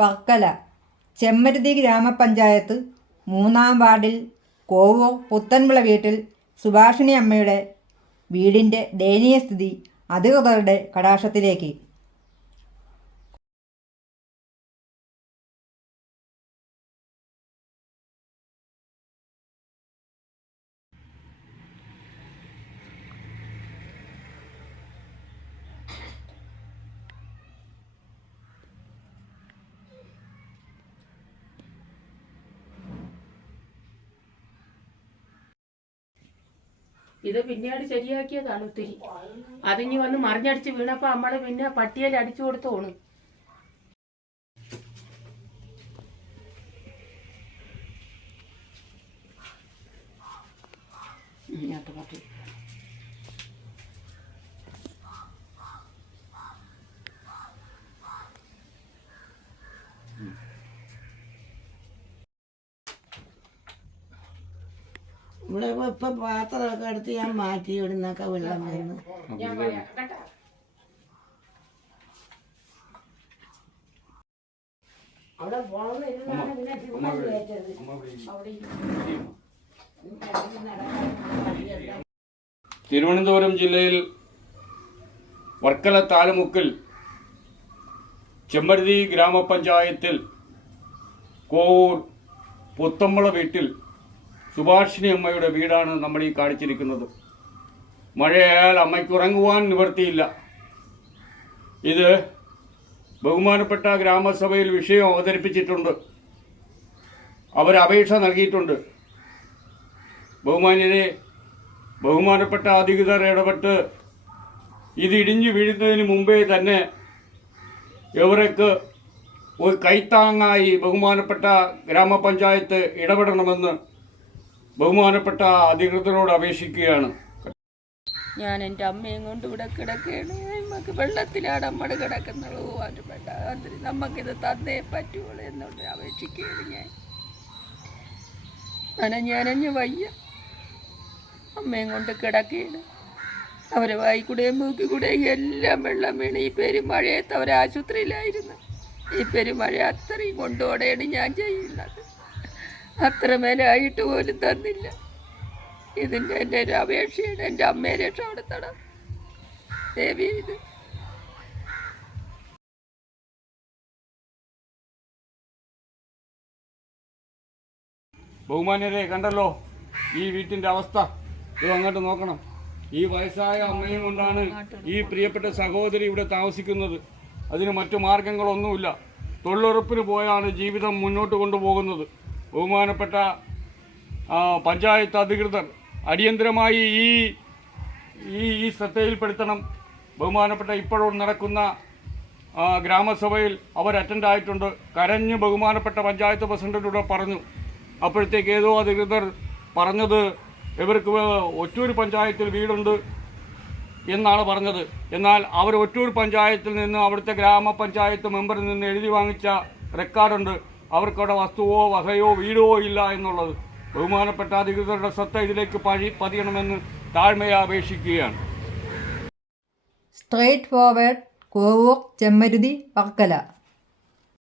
വർക്കല ചെമ്മരുതി ഗ്രാമപഞ്ചായത്ത് 3-ാം വാർഡിൽ കോവൂർ പുത്തൻവിള വീട്ടിൽ സുഭാഷിണി അമ്മയുടെ വീടിൻ്റെ ദയനീയസ്ഥിതി അധികൃതരുടെ കടാക്ഷത്തിലേക്ക്. ഇത് പിന്നീട് ശരിയാക്കിയതാണ് ഒത്തിരി. അതിഞ്ഞ് വന്ന് മറിഞ്ഞടിച്ച് വീണപ്പോൾ നമ്മൾ പിന്നെ പട്ടിയിൽ അടിച്ചു കൊടുത്തോണ്. ഇവിടെ ഇപ്പം പാത്രമൊക്കെ എടുത്ത് ഞാൻ മാറ്റി ഇവിടുന്നൊക്കെ വെള്ളം വരുന്നു. തിരുവനന്തപുരം ജില്ലയിൽ വർക്കല താലമുക്കിൽ ചെമ്മരുതി ഗ്രാമപഞ്ചായത്തിൽ കോവൂർ പുത്തമ്പള വീട്ടിൽ സുഭാഷിണി അമ്മയുടെ വീടാണ് നമ്മൾ ഈ കാണിച്ചിരിക്കുന്നത്. മഴയായാൽ അമ്മയ്ക്ക് ഉറങ്ങുവാൻ നിവൃത്തിയില്ല. ഇത് ബഹുമാനപ്പെട്ട ഗ്രാമസഭയിൽ വിഷയം അവതരിപ്പിച്ചിട്ടുണ്ട്. അവർ അപേക്ഷ നൽകിയിട്ടുണ്ട്. ബഹുമാനപ്പെട്ട അധികൃതർ ഇടപെട്ട് ഇത് ഇടിഞ്ഞു വീഴുന്നതിന് മുമ്പേ തന്നെ ഇവർക്ക് ഒരു കൈത്താങ്ങായി ബഹുമാനപ്പെട്ട ഗ്രാമപഞ്ചായത്ത് ഇടപെടണമെന്ന് ബഹുമാനപ്പെട്ട അധികൃതരോട് അപേക്ഷിക്കുകയാണ്. ഞാൻ എൻ്റെ അമ്മയും കൊണ്ട് ഇവിടെ കിടക്കുകയാണ്. നമുക്ക് വെള്ളത്തിലാണ് നമ്മൾ കിടക്കുന്നത്. നമുക്കിത് തന്നേ പറ്റുള്ളൂ എന്നുകൊണ്ട് അപേക്ഷിക്കുകയാണ്. ഞാൻ വയ്യ, അമ്മയും കൊണ്ട് കിടക്കുകയാണ്. അവരെ വായിക്കൂടെയും മൂക്കിക്കൂടെയും എല്ലാം വെള്ളം വീണ്. ഈ പെരുമഴയത്ത് അവർ ആശുപത്രിയിലായിരുന്നു. ഈ പെരുമഴ അത്രയും കൊണ്ടോടെയാണ് ഞാൻ ചെയ്യുന്നത്. അത്രമേലായിട്ട് പോലും തന്നില്ല. ഇതിൻ്റെ എൻ്റെ ഒരു അപേക്ഷയാണ്. എൻ്റെ അമ്മയെ രക്ഷപ്പെടുത്തണം ദേവി. ഇത് ബഹുമാന്യരെ കണ്ടല്ലോ ഈ വീട്ടിൻ്റെ അവസ്ഥ. ഇത് അങ്ങോട്ട് നോക്കണം. ഈ വയസ്സായ അമ്മയും കൊണ്ടാണ് ഈ പ്രിയപ്പെട്ട സഹോദരി ഇവിടെ താമസിക്കുന്നത്. അതിന് മറ്റു മാർഗങ്ങളൊന്നുമില്ല. തൊഴിലുറപ്പിന് പോയാണ് ജീവിതം മുന്നോട്ട് കൊണ്ടുപോകുന്നത്. ബഹുമാനപ്പെട്ട പഞ്ചായത്ത് അധികൃതർ അടിയന്തരമായി ഈ ശ്രദ്ധയിൽപ്പെടുത്തണം. ബഹുമാനപ്പെട്ട ഇപ്പോഴും നടക്കുന്ന ഗ്രാമസഭയിൽ അവർ അറ്റൻഡ് ആയിട്ടുണ്ട്. കരഞ്ഞ് ബഹുമാനപ്പെട്ട പഞ്ചായത്ത് പ്രസിഡന്റിലൂടെ പറഞ്ഞു. അപ്പോഴത്തേക്ക് ഏതോ അധികൃതർ പറഞ്ഞത് ഇവർക്ക് ഒറ്റൂർ പഞ്ചായത്തിൽ വീടുണ്ട് എന്നാണ് പറഞ്ഞത്. എന്നാൽ അവർ ഒറ്റൂർ പഞ്ചായത്തിൽ നിന്ന് അവിടുത്തെ ഗ്രാമപഞ്ചായത്ത് മെമ്പറിൽ നിന്ന് എഴുതി വാങ്ങിച്ച റെക്കോർഡുണ്ട്. അവർക്കവിടെ വസ്തുവോ വകയോ വീടോ ഇല്ല എന്നുള്ളത്. ബഹുമാനപ്പെട്ട അധികൃതരുടെ ശ്രദ്ധ ഇതിലേക്ക് പതിയണമെന്ന് താഴ്മയെ അപേക്ഷിക്കുകയാണ്. Straight forward Kovoor Chemmaruthy Varkala.